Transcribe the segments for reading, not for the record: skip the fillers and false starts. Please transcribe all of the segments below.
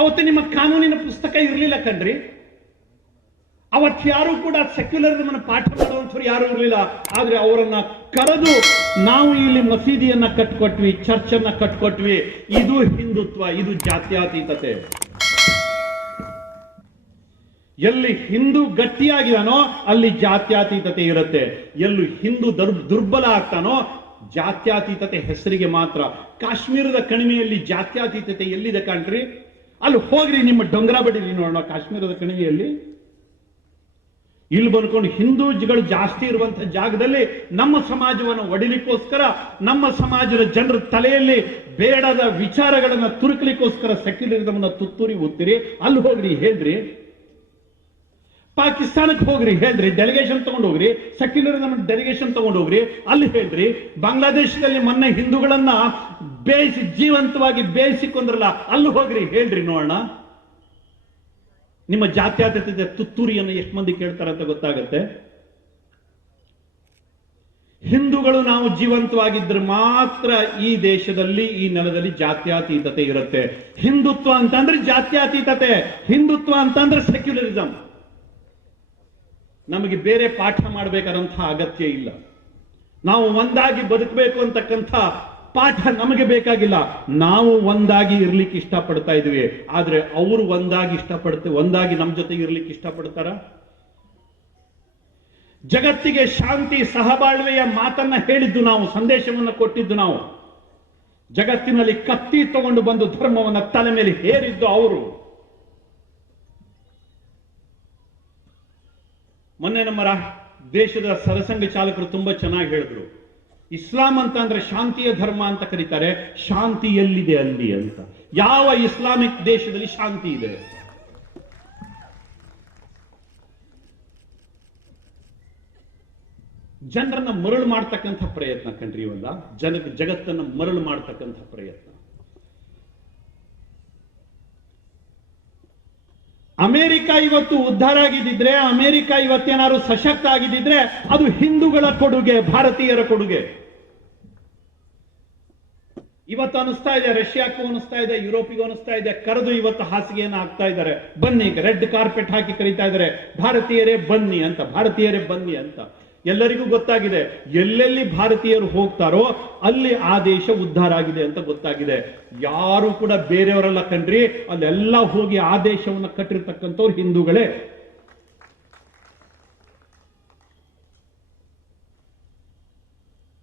ಅವತ್ತು ನಿಮ್ಮ ಕಾನೂನಿನ ಪುಸ್ತಕ ಇರಲಿಲ್ಲ ಕಣ್ರಿ. ಅವತ್ತು ಯಾರು ಕೂಡ ಸೆಕ್ಯುಲರಿಸಮ್ ಪಾಠ ಮಾಡುವಂಥವ್ರು ಯಾರು ಇರಲಿಲ್ಲ. ಆದ್ರೆ ಅವರನ್ನ ಕರೆದು ನಾವು ಇಲ್ಲಿ ಮಸೀದಿಯನ್ನ ಕಟ್ಕೊಟ್ವಿ, ಚರ್ಚ್ ಅನ್ನ ಕಟ್ಕೊಟ್ವಿ. ಇದು ಹಿಂದುತ್ವ, ಇದು ಜಾತ್ಯತೀತತೆ. ಎಲ್ಲಿ ಹಿಂದೂ ಗಟ್ಟಿಯಾಗಿದಾನೋ ಅಲ್ಲಿ ಜಾತ್ಯತೀತತೆ ಇರುತ್ತೆ. ಎಲ್ಲಿ ಹಿಂದೂ ದುರ್ಬಲ ಆಗ್ತಾನೋ ಜಾತ್ಯತೀತತೆ ಹೆಸರಿಗೆ ಮಾತ್ರ. ಕಾಶ್ಮೀರದ ಕಣಿವೆಯಲ್ಲಿ ಜಾತ್ಯತೀತತೆ ಎಲ್ಲಿದೆ ಕಾಣ್ರಿ? ಅಲ್ಲಿ ಹೋಗ್ರಿ, ನಿಮ್ಮ ಡೊಂಗರ ಬಡಿರಿ ನೋಡೋಣ ಕಾಶ್ಮೀರದ ಕಣಿವೆಯಲ್ಲಿ. ಇಲ್ಲಿ ಬಂದ್ಕೊಂಡು ಹಿಂದೂಗಳು ಜಾಸ್ತಿ ಇರುವಂತಹ ಜಾಗದಲ್ಲಿ ನಮ್ಮ ಸಮಾಜವನ್ನು ಒಡಿಲಿಕ್ಕೋಸ್ಕರ, ನಮ್ಮ ಸಮಾಜದ ಜನರ ತಲೆಯಲ್ಲಿ ಬೇಡದ ವಿಚಾರಗಳನ್ನ ತುರುಕಲಿಕ್ಕೋಸ್ಕರ ಸೆಕ್ಯುಲರಿಸಮ್ ಅನ್ನ ತುತ್ತೂರಿ ಓದ್ತೀರಿ. ಅಲ್ಲಿ ಹೋಗ್ರಿ ಹೇಳ್ರಿ, ಪಾಕಿಸ್ತಾನಕ್ಕೆ ಹೋಗ್ರಿ ಹೇಳ್ರಿ, ಡೆಲಿಗೇಷನ್ ತಗೊಂಡು ಹೋಗ್ರಿ, ಸೆಕ್ಯುಲರಿಸಮ್ ಡೆಲಿಗೇಷನ್ ತಗೊಂಡು ಹೋಗ್ರಿ, ಅಲ್ಲಿ ಹೇಳ್ರಿ. ಬಾಂಗ್ಲಾದೇಶದಲ್ಲಿ ಮೊನ್ನೆ ಹಿಂದೂಗಳನ್ನ ಬೇಯಿಸಿ ಜೀವಂತವಾಗಿ ಬೇಯಿಸಿಕೊಂಡ್ರಲ್ಲ, ಅಲ್ಲಿ ಹೋಗ್ರಿ ಹೇಳ್ರಿ ನೋಡೋಣ. ನಿಮ್ಮ ಜಾತ್ಯತೀತತೆ ತುತ್ತೂರಿಯನ್ನು ಎಷ್ಟು ಮಂದಿ ಕೇಳ್ತಾರೆ ಅಂತ ಗೊತ್ತಾಗತ್ತೆ. ಹಿಂದೂಗಳು ನಾವು ಜೀವಂತವಾಗಿದ್ರೆ ಮಾತ್ರ ಈ ದೇಶದಲ್ಲಿ, ಈ ನೆಲದಲ್ಲಿ ಜಾತ್ಯತೀತತೆ ಇರುತ್ತೆ. ಹಿಂದುತ್ವ ಅಂತಂದ್ರೆ ಜಾತ್ಯತೀತತೆ, ಹಿಂದುತ್ವ ಅಂತಂದ್ರೆ ಸೆಕ್ಯುಲರಿಸಮ್. ನಮಗೆ ಬೇರೆ ಪಾಠ ಮಾಡಬೇಕಾದಂತಹ ಅಗತ್ಯ ಇಲ್ಲ. ನಾವು ಒಂದಾಗಿ ಬದುಕಬೇಕು ಅಂತಕ್ಕಂಥ ಪಾಠ ನಮಗೆ ಬೇಕಾಗಿಲ್ಲ. ನಾವು ಒಂದಾಗಿ ಇರ್ಲಿಕ್ಕೆ ಇಷ್ಟಪಡ್ತಾ ಇದ್ವಿ. ಆದ್ರೆ ಅವರು ಒಂದಾಗಿ ನಮ್ಮ ಜೊತೆ ಇರ್ಲಿಕ್ಕೆ ಇಷ್ಟಪಡ್ತಾರ? ಜಗತ್ತಿಗೆ ಶಾಂತಿ ಸಹಬಾಳ್ವೆಯ ಮಾತನ್ನ ಹೇಳಿದ್ದು ನಾವು, ಸಂದೇಶವನ್ನು ಕೊಟ್ಟಿದ್ದು ನಾವು. ಜಗತ್ತಿನಲ್ಲಿ ಕತ್ತಿ ತಗೊಂಡು ಬಂದು ಧರ್ಮವನ್ನ ತಲೆ ಮೇಲೆ ಹೇರಿದ್ದು ಅವರು. ಮೊನ್ನೆ ನಮ್ಮ ದೇಶದ ಸರಸಂಘ ಚಾಲಕರು ತುಂಬಾ ಚೆನ್ನಾಗಿ ಹೇಳಿದ್ರು. ಇಸ್ಲಾಂ ಅಂತ ಅಂದ್ರೆ ಶಾಂತಿಯ ಧರ್ಮ ಅಂತ ಕರೀತಾರೆ. ಶಾಂತಿ ಎಲ್ಲಿದೆ ಅಲ್ಲಿ ಅಂತ? ಯಾವ ಇಸ್ಲಾಮಿಕ್ ದೇಶದಲ್ಲಿ ಶಾಂತಿ ಇದೆ? ಜನರನ್ನ ಮರಳು ಮಾಡ್ತಕ್ಕಂಥ ಪ್ರಯತ್ನ ಕಣ್ರಿ ಇವೆಲ್ಲ. ಜಗತ್ತನ್ನ ಮರಳು ಮಾಡ್ತಕ್ಕಂಥ ಪ್ರಯತ್ನ. ಅಮೆರಿಕ ಇವತ್ತು ಉದ್ಧಾರ ಆಗಿದ್ದಿದ್ರೆ, ಅಮೆರಿಕ ಇವತ್ತೇನಾದ್ರು ಸಶಕ್ತ ಆಗಿದ್ದಿದ್ರೆ ಅದು ಹಿಂದೂಗಳ ಕೊಡುಗೆ, ಭಾರತೀಯರ ಕೊಡುಗೆ. ಇವತ್ತು ಅನಿಸ್ತಾ ಇದೆ, ರಷ್ಯಾಕ್ಕೂ ಅನಿಸ್ತಾ ಇದೆ, ಯುರೋಪಿಗೂ ಅನಿಸ್ತಾ ಇದೆ, ಕರೆದು ಇವತ್ತು ಹಾಸಿಗೆಯನ್ನು ಹಾಕ್ತಾ ಇದ್ದಾರೆ. ಬನ್ನಿ, ರೆಡ್ ಕಾರ್ಪೆಟ್ ಹಾಕಿ ಕರೀತಾ ಇದ್ದಾರೆ, ಭಾರತೀಯರೇ ಬನ್ನಿ ಅಂತ, ಭಾರತೀಯರೇ ಬನ್ನಿ ಅಂತ. ಎಲ್ಲರಿಗೂ ಗೊತ್ತಾಗಿದೆ, ಎಲ್ಲೆಲ್ಲಿ ಭಾರತೀಯರು ಹೋಗ್ತಾರೋ ಅಲ್ಲಿ ಆ ದೇಶ ಉದ್ಧಾರ ಆಗಿದೆ ಅಂತ ಗೊತ್ತಾಗಿದೆ. ಯಾರು ಕೂಡ ಬೇರೆಯವರೆಲ್ಲ ಕಣ್ರಿ, ಅಲ್ಲೆಲ್ಲ ಹೋಗಿ ಆ ದೇಶವನ್ನು ಕಟ್ಟಿರ್ತಕ್ಕಂಥವ್ರು ಹಿಂದೂಗಳೇ.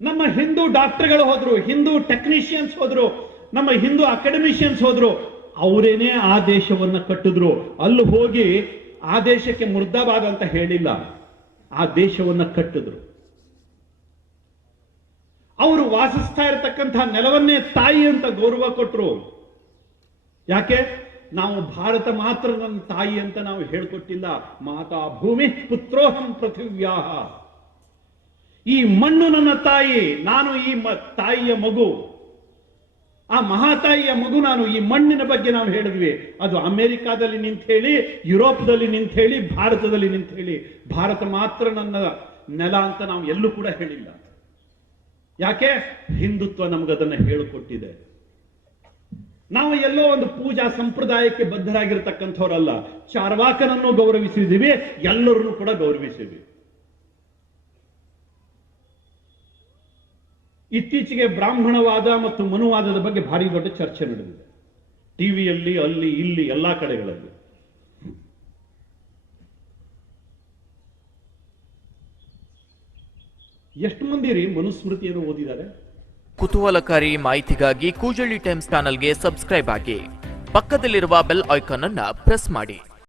ನಮ್ಮ ಹಿಂದೂ ಡಾಕ್ಟರ್ಗಳು ಹೋದ್ರು, ಹಿಂದೂ ಟೆಕ್ನಿಷಿಯನ್ಸ್ ಹೋದ್ರು, ನಮ್ಮ ಹಿಂದೂ ಅಕಾಡೆಮಿಷಿಯನ್ಸ್ ಹೋದ್ರು, ಅವರೇನೇ ಆ ದೇಶವನ್ನ ಕಟ್ಟಿದ್ರು. ಅಲ್ಲಿ ಹೋಗಿ ಆ ದೇಶಕ್ಕೆ ಮುರ್ದಾಬಾದ್ ಅಂತ ಹೇಳಿಲ್ಲ, ಆ ದೇಶವನ್ನ ಕಟ್ಟಿದ್ರು. ಅವರು ವಾಸಿಸ್ತಾ ಇರತಕ್ಕಂತಹ ನೆಲವನ್ನೇ ತಾಯಿ ಅಂತ ಗೌರವ ಕೊಟ್ಟರು. ಯಾಕೆ? ನಾವು ಭಾರತ ಮಾತ್ರ ನನ್ನ ತಾಯಿ ಅಂತ ನಾವು ಹೇಳ್ಕೊಟ್ಟಿಲ್ಲ. ಮಾತಾ ಭೂಮಿ ಪುತ್ರೋಹಂ ಪೃಥಿವ್ಯಾಹ. ಈ ಮಣ್ಣು ನನ್ನ ತಾಯಿ, ನಾನು ಈ ತಾಯಿಯ ಮಗು, ಆ ಮಹಾತಾಯಿಯ ಮಗು ನಾನು. ಈ ಮಣ್ಣಿನ ಬಗ್ಗೆ ನಾವು ಹೇಳಿದ್ವಿ. ಅದು ಅಮೆರಿಕಾದಲ್ಲಿ ನಿಂತ ಹೇಳಿ, ಯುರೋಪ್ದಲ್ಲಿ ನಿಂತ ಹೇಳಿ, ಭಾರತದಲ್ಲಿ ನಿಂತ ಹೇಳಿ, ಭಾರತ ಮಾತ್ರ ನನ್ನ ನೆಲ ಅಂತ ನಾವು ಎಲ್ಲೂ ಕೂಡ ಹೇಳಿಲ್ಲ. ಯಾಕೆ? ಹಿಂದುತ್ವ ನಮಗದನ್ನ ಹೇಳಿಕೊಟ್ಟಿದೆ. ನಾವು ಎಲ್ಲೋ ಒಂದು ಪೂಜಾ ಸಂಪ್ರದಾಯಕ್ಕೆ ಬದ್ಧರಾಗಿರ್ತಕ್ಕಂಥವ್ರಲ್ಲ. ಚಾರ್ವಾಕನನ್ನು ಗೌರವಿಸಿದ್ದೀವಿ, ಎಲ್ಲರನ್ನು ಕೂಡ ಗೌರವಿಸಿದ್ವಿ. ಇತ್ತೀಚೆಗೆ ಬ್ರಾಹ್ಮಣವಾದ ಮತ್ತು ಮನುವಾದದ ಬಗ್ಗೆ ಭಾರಿ ದೊಡ್ಡ ಚರ್ಚೆ ನಡೆದಿದೆ, ಟಿವಿಯಲ್ಲಿ, ಅಲ್ಲಿ ಇಲ್ಲಿ ಎಲ್ಲಾ ಕಡೆಗಳಲ್ಲಿ. ಎಷ್ಟು ಮಂದಿ ರೀ ಮನುಸ್ಮೃತಿಯನ್ನು ಓದಿದ್ದಾರೆ? ಕುತೂಹಲಕಾರಿ ಮಾಹಿತಿಗಾಗಿ ಕೂಜಳ್ಳಿ ಟೈಮ್ಸ್ ಚಾನೆಲ್ಗೆ ಸಬ್ಸ್ಕ್ರೈಬ್ ಆಗಿ, ಪಕ್ಕದಲ್ಲಿರುವ ಬೆಲ್ ಐಕಾನ್ ಅನ್ನು ಪ್ರೆಸ್ ಮಾಡಿ.